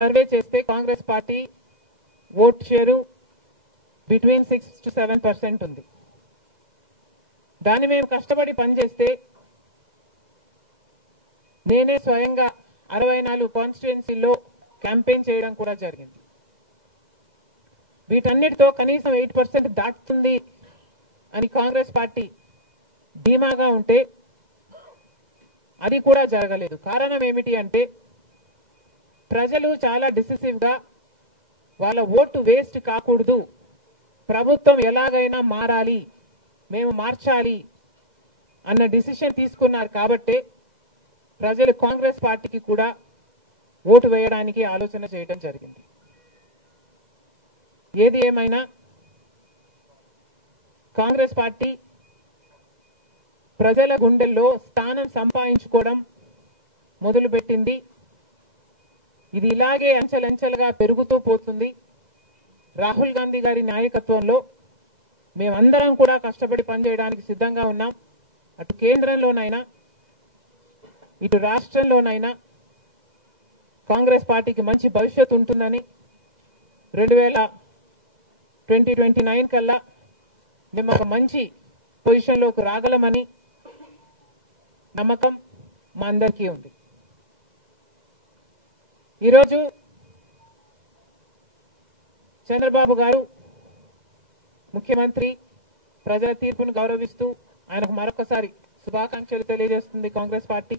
Survey చేస్తే Congress party vote share between 6 to 7% ఉంది. దాన్ని మేము కష్టపడి పనిచేస్తే నేనే స్వయంగా 64 కాన్స్టిట్యుయెన్సీల్లో క్యాంపెయిన్ చేయడం కూడా జరిగింది. వీటన్నిటితో కనీసం 8% దాటుతుంది అని కాంగ్రెస్ పార్టీ ధీమాగా ఉంటే అది కూడా జరగలేదు. కారణం ఏమిటి అంటే ప్రజలు చాలా డిసిసివ్ గా వాళ్ళ ఓటు వేస్ట్ కాకూడదు, ప్రభుత్వం ఎలాగైనా మారాలి, మేము మార్చాలి అన్న డిసిషన్ తీసుకున్నారు. కాబట్టే ప్రజలు కాంగ్రెస్ పార్టీకి కూడా ఓటు వేయడానికి ఆలోచన చేయడం జరిగింది. ఏది ఏమైనా కాంగ్రెస్ పార్టీ ప్రజల గుండెల్లో స్థానం సంపాదించుకోవడం మొదలుపెట్టింది. ఇది ఇలాగే అంచెలంచెలుగా పెరుగుతూ పోతుంది. రాహుల్ గాంధీ గారి నాయకత్వంలో మేమందరం కూడా కష్టపడి పనిచేయడానికి సిద్ధంగా ఉన్నాం. అటు కేంద్రంలోనైనా ఇటు రాష్ట్రంలోనైనా కాంగ్రెస్ పార్టీకి మంచి భవిష్యత్తు ఉంటుందని 2029 కల్లా మేము ఒక మంచి పొజిషన్లోకి రాగలమని నమ్మకం మా అందరికీ ఉంది. ఈరోజు చంద్రబాబు గారు ముఖ్యమంత్రి ప్రజల తీర్పును గౌరవిస్తూ ఆయనకు మరొకసారి శుభాకాంక్షలు తెలియజేస్తుంది కాంగ్రెస్ పార్టీ.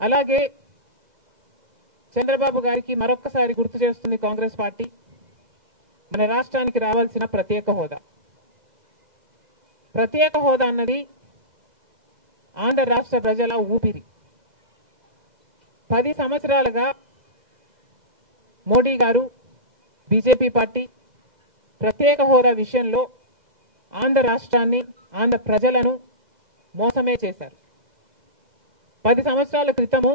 అలాగే చంద్రబాబు గారికి మరొకసారి గుర్తు చేస్తుంది కాంగ్రెస్ పార్టీ మన రాష్ట్రానికి రావాల్సిన ప్రత్యేక హోదా. ప్రత్యేక హోదా అన్నది ఆంధ్ర రాష్ట్ర ప్రజల ఊపిరి. 10 సంవత్సరాలుగా మోడీ గారు బీజేపీ పార్టీ ప్రత్యేక హోదా విషయంలో ఆంధ్ర రాష్ట్రాన్ని ఆంధ్ర ప్రజలను మోసమే చేశారు. 10 సంవత్సరాల క్రితము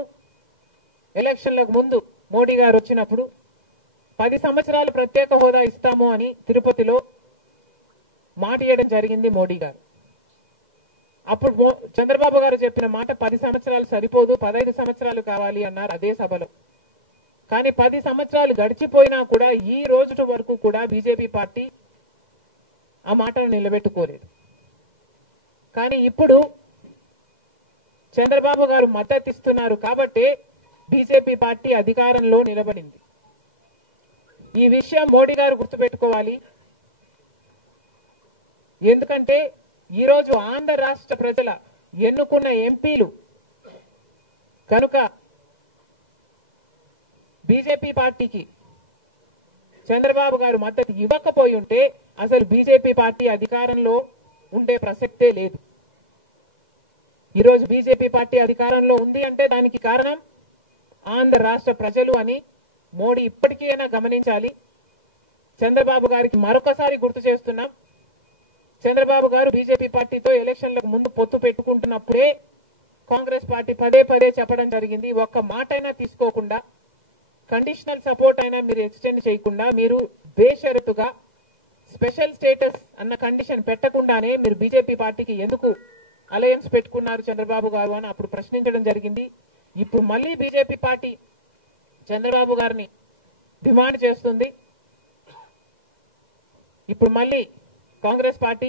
ఎలక్షన్లకు ముందు మోడీ గారు వచ్చినప్పుడు 10 సంవత్సరాలు ప్రత్యేక హోదా ఇస్తాము అని తిరుపతిలో మాట ఇవ్వడం జరిగింది మోడీ గారు. అప్పుడు చంద్రబాబు గారు చెప్పిన మాట 10 సంవత్సరాలు సరిపోదు, 15 సంవత్సరాలు కావాలి అన్నారు అదే సభలో. కానీ 10 సంవత్సరాలు గడిచిపోయినా కూడా ఈ రోజు వరకు కూడా బీజేపీ పార్టీ ఆ మాటను నిలబెట్టుకోలేదు. కానీ ఇప్పుడు చంద్రబాబు గారు మద్దతు ఇస్తున్నారు కాబట్టి బీజేపీ పార్టీ అధికారంలో నిలబడింది. ఈ విషయం మోడీ గారు గుర్తుపెట్టుకోవాలి. ఎందుకంటే ఈరోజు ఆంధ్ర రాష్ట్ర ప్రజల ఎన్నుకున్న ఎంపీలు కనుక బీజేపీ పార్టీకి చంద్రబాబు గారు మద్దతు ఇవ్వకపోయి ఉంటే అసలు బీజేపీ పార్టీ అధికారంలో ఉండే ప్రసక్తే లేదు. ఈరోజు బీజేపీ పార్టీ అధికారంలో ఉంది అంటే దానికి కారణం ఆంధ్ర రాష్ట్ర ప్రజలు అని మోడీ ఇప్పటికైనా గమనించాలి. చంద్రబాబు గారికి మరొకసారి గుర్తు చేస్తున్నాం. చంద్రబాబు గారు బీజేపీ పార్టీతో ఎలక్షన్లకు ముందు పొత్తు పెట్టుకుంటున్నప్పుడే కాంగ్రెస్ పార్టీ పదే పదే చెప్పడం జరిగింది, ఒక్క మాట అయినా తీసుకోకుండా, కండిషనల్ సపోర్ట్ అయినా మీరు ఎక్స్టెండ్ చేయకుండా, మీరు బేషరతుగా స్పెషల్ స్టేటస్ అన్న కండిషన్ పెట్టకుండానే మీరు బీజేపీ పార్టీకి ఎందుకు అలయన్స్ పెట్టుకున్నారు చంద్రబాబు గారు అని అప్పుడు ప్రశ్నించడం జరిగింది. ఇప్పుడు మళ్ళీ బీజేపీ పార్టీ చంద్రబాబు గారిని డిమాండ్ చేస్తుంది. ఇప్పుడు మళ్ళీ కాంగ్రెస్ పార్టీ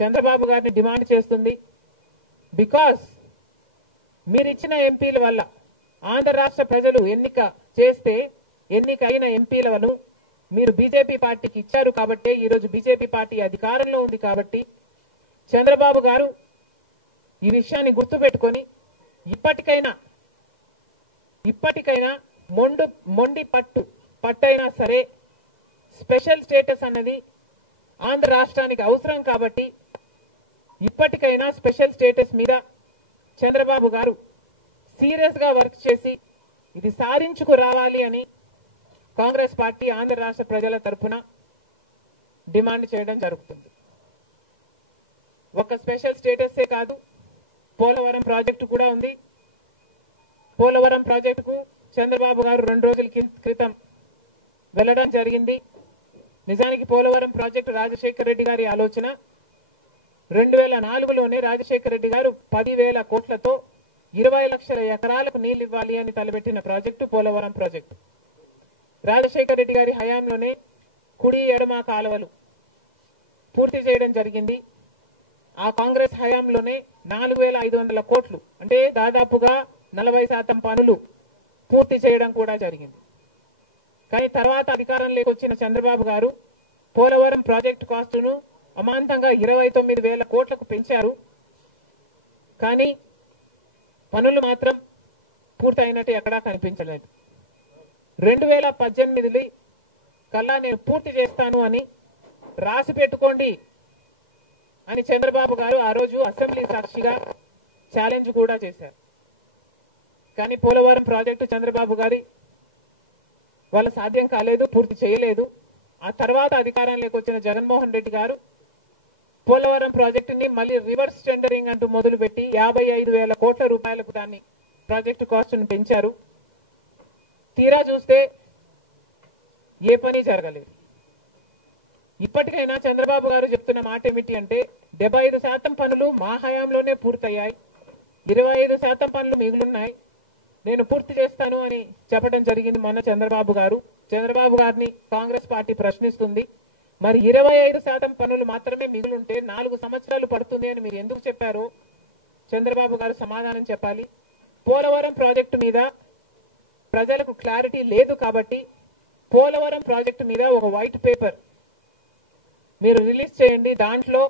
చంద్రబాబు గారిని డిమాండ్ చేస్తుంది. బికాస్ మీరు ఇచ్చిన ఎంపీల వల్ల ఆంధ్ర రాష్ట్ర ప్రజలు ఎన్నికైన ఎంపీలను మీరు బీజేపీ పార్టీకి ఇచ్చారు కాబట్టి ఈరోజు బీజేపీ పార్టీ అధికారంలో ఉంది. కాబట్టి చంద్రబాబు గారు ఈ విషయాన్ని గుర్తుపెట్టుకొని ఇప్పటికైనా మొండి పట్టైనా సరే స్పెషల్ స్టేటస్ అన్నది ఆంధ్ర రాష్ట్రానికి అవసరం. కాబట్టి ఇప్పటికైనా స్పెషల్ స్టేటస్ మీద చంద్రబాబు గారు సీరియస్ గా వర్క్ చేసి ఇది సాధించుకు రావాలి అని కాంగ్రెస్ పార్టీ ఆంధ్ర రాష్ట్ర ప్రజల తరఫున డిమాండ్ చేయడం జరుగుతుంది. ఒక స్పెషల్ స్టేటసే కాదు, పోలవరం ప్రాజెక్టు కూడా ఉంది. పోలవరం ప్రాజెక్టుకు చంద్రబాబు గారు 2 రోజుల క్రితం వెళ్లడం జరిగింది. నిజానికి పోలవరం ప్రాజెక్టు రాజశేఖర రెడ్డి గారి ఆలోచన. 2004లోనే రాజశేఖర రెడ్డి గారు 10,000 కోట్లతో 20 లక్షల ఎకరాలకు నీళ్లు ఇవ్వాలి అని తలపెట్టిన ప్రాజెక్టు పోలవరం ప్రాజెక్టు. రాజశేఖర రెడ్డి గారి హయాంలోనే కుడి ఎడమ కాలువలు పూర్తి చేయడం జరిగింది. ఆ కాంగ్రెస్ హయాంలోనే 4500 కోట్లు అంటే దాదాపుగా 40% పనులు పూర్తి చేయడం కూడా జరిగింది. కానీ తర్వాత అధికారంలోకి వచ్చిన చంద్రబాబు గారు పోలవరం ప్రాజెక్టు కాస్టును అమాంతంగా 29,000 కోట్లకు పెంచారు. కానీ పనులు మాత్రం పూర్తయినట్టు ఎక్కడా కనిపించలేదు. 2018 కల్లా నేను పూర్తి చేస్తాను అని రాసి పెట్టుకోండి అని చంద్రబాబు గారు ఆ రోజు అసెంబ్లీ సాక్షిగా ఛాలెంజ్ కూడా చేశారు. కానీ పోలవరం ప్రాజెక్టు చంద్రబాబు గారి వాళ్ళ సాధ్యం కాలేదు, పూర్తి చేయలేదు. ఆ తర్వాత అధికారంలోకి వచ్చిన జగన్మోహన్ రెడ్డి గారు పోలవరం ప్రాజెక్టుని మళ్ళీ రివర్స్ టెండరింగ్ అంటూ మొదలుపెట్టి 55,000 కోట్ల రూపాయలకు దాన్ని ప్రాజెక్టు కాస్ట్ను పెంచారు. తీరా చూస్తే ఏ పని జరగలేదు. ఇప్పటికైనా చంద్రబాబు గారు చెప్తున్న మాట ఏమిటి అంటే 75% పనులు మా హయాంలోనే పూర్తయ్యాయి, 25% పనులు మిగులున్నాయి, నేను పూర్తి చేస్తాను అని చెప్పడం జరిగింది మొన్న చంద్రబాబు గారు. చంద్రబాబు గారిని కాంగ్రెస్ పార్టీ ప్రశ్నిస్తుంది, మరి 25% పనులు మాత్రమే మిగులుంటే 4 సంవత్సరాలు పడుతుంది అని మీరు ఎందుకు చెప్పారో చంద్రబాబు గారు సమాధానం చెప్పాలి. పోలవరం ప్రాజెక్టు మీద ప్రజలకు క్లారిటీ లేదు కాబట్టి పోలవరం ప్రాజెక్టు మీద ఒక వైట్ పేపర్ మీరు రిలీజ్ చేయండి. దాంట్లో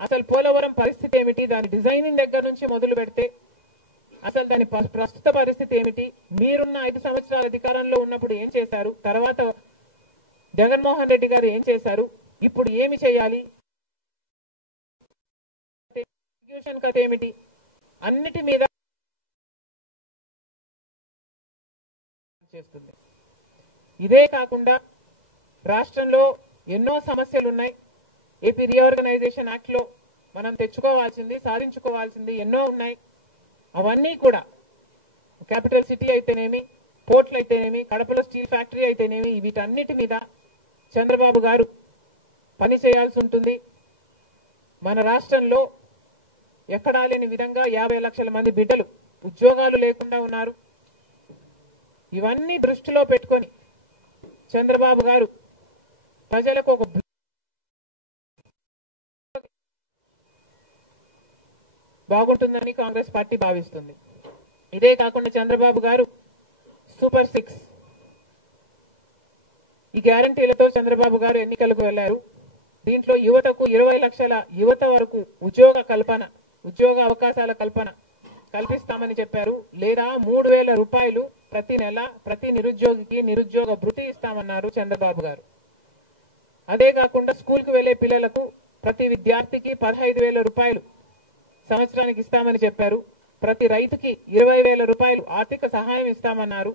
అసలు పోలవరం పరిస్థితి ఏమిటి, దాని డిజైనింగ్ దగ్గర నుంచి మొదలు పెడితే అసలు దాని ప్రస్తుత పరిస్థితి ఏమిటి, మీరున్న 5 సంవత్సరాల అధికారంలో ఉన్నప్పుడు ఏం చేశారు, తర్వాత జగన్మోహన్ రెడ్డి గారు ఏం చేశారు, ఇప్పుడు ఏమి చేయాలి, ఎగ్జిక్యూషన్ కథ ఏమిటి, అన్నిటి మీద చేస్తుంది. ఇదే కాకుండా రాష్ట్రంలో ఎన్నో సమస్యలు ఉన్నాయి. ఏపీ రీఆర్గనైజేషన్ యాక్ట్ లో మనం తెచ్చుకోవాల్సింది, సాధించుకోవాల్సింది ఎన్నో ఉన్నాయి. అవన్నీ కూడా క్యాపిటల్ సిటీ అయితేనేమి, పోర్ట్లు అయితేనేమి, కడపలో స్టీల్ ఫ్యాక్టరీ అయితేనేమి, వీటన్నిటి మీద చంద్రబాబు గారు పని చేయాల్సి ఉంటుంది. మన రాష్ట్రంలో ఎక్కడా లేని విధంగా 50 లక్షల మంది బిడ్డలు ఉద్యోగాలు లేకుండా ఉన్నారు. ఇవన్నీ దృష్టిలో పెట్టుకొని చంద్రబాబు గారు ప్రజలకు ఒక బాగుంటుందని కాంగ్రెస్ పార్టీ భావిస్తుంది. ఇదే కాకుండా చంద్రబాబు గారు సూపర్ 6 ఈ గ్యారంటీలతో చంద్రబాబు గారు ఎన్నికలకు వెళ్లారు. దీంట్లో యువతకు 20 లక్షల యువత వరకు ఉద్యోగ అవకాశాల కల్పన కల్పిస్తామని చెప్పారు. లేదా 3,000 రూపాయలు ప్రతి నెల ప్రతి నిరుద్యోగికి నిరుద్యోగ భృతి ఇస్తామన్నారు చంద్రబాబు గారు. అదే కాకుండా స్కూల్కి వెళ్లే పిల్లలకు ప్రతి విద్యార్థికి 15,000 రూపాయలు సంవత్సరానికి ఇస్తామని చెప్పారు. ప్రతి రైతుకి 20,000 రూపాయలు ఆర్థిక సహాయం ఇస్తామన్నారు.